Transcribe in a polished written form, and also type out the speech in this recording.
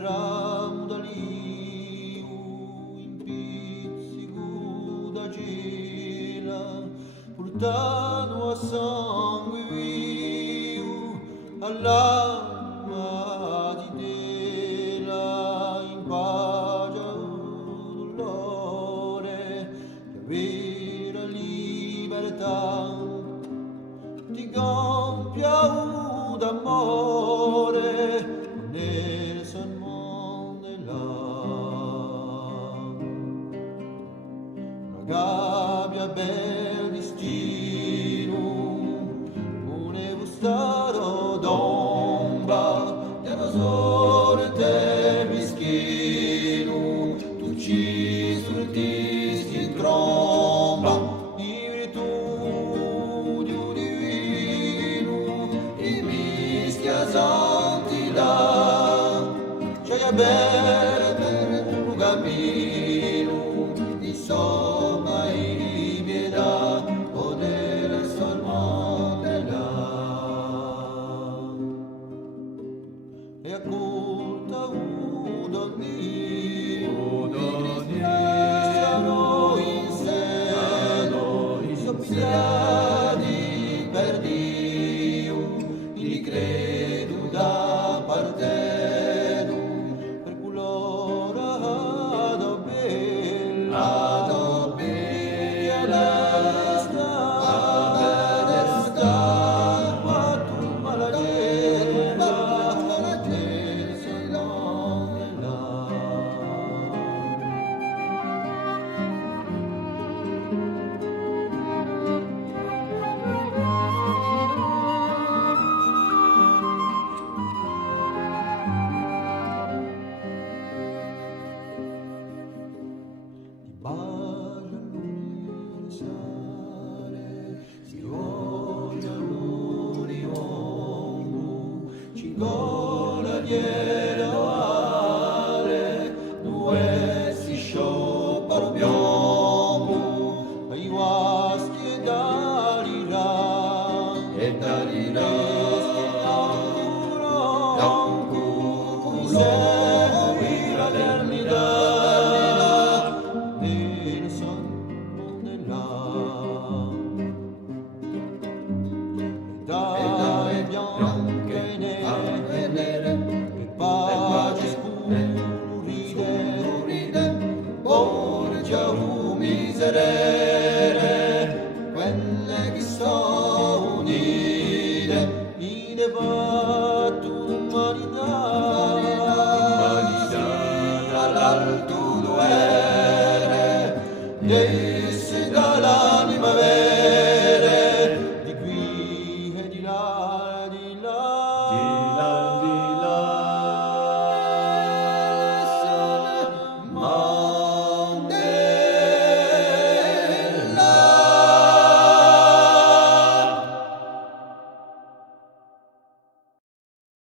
ramo da liu in pizzico da gela, portando a sangue vivo all'alma di tela in pace dolore, che vera libertà ti compia d'amore nel sermone là. Una gabbia bel destino, un stato d'ombra, della sorte mischino, tu ci sortisti in tromba, in virtù di un divino, i mischia santi là, c'è a bere per un cammino, insomma i pietà, o delle sormonte là. E a curta un donnino, siamo in seno, soppiati per Dio, li credo da parte per colora da bella, da bella sta, ma tu maladetta, sei donna. Si vogliono l'uomo, ci gola dietro ale, due si sciopero piombo, ai guasti e dalirà, seguirà l'eternità, nel sonno della. Dai bianche e nere, e pace scuride, porgiamo miserere, quelle che sono unite, in fatto umanità, all'alto dovere,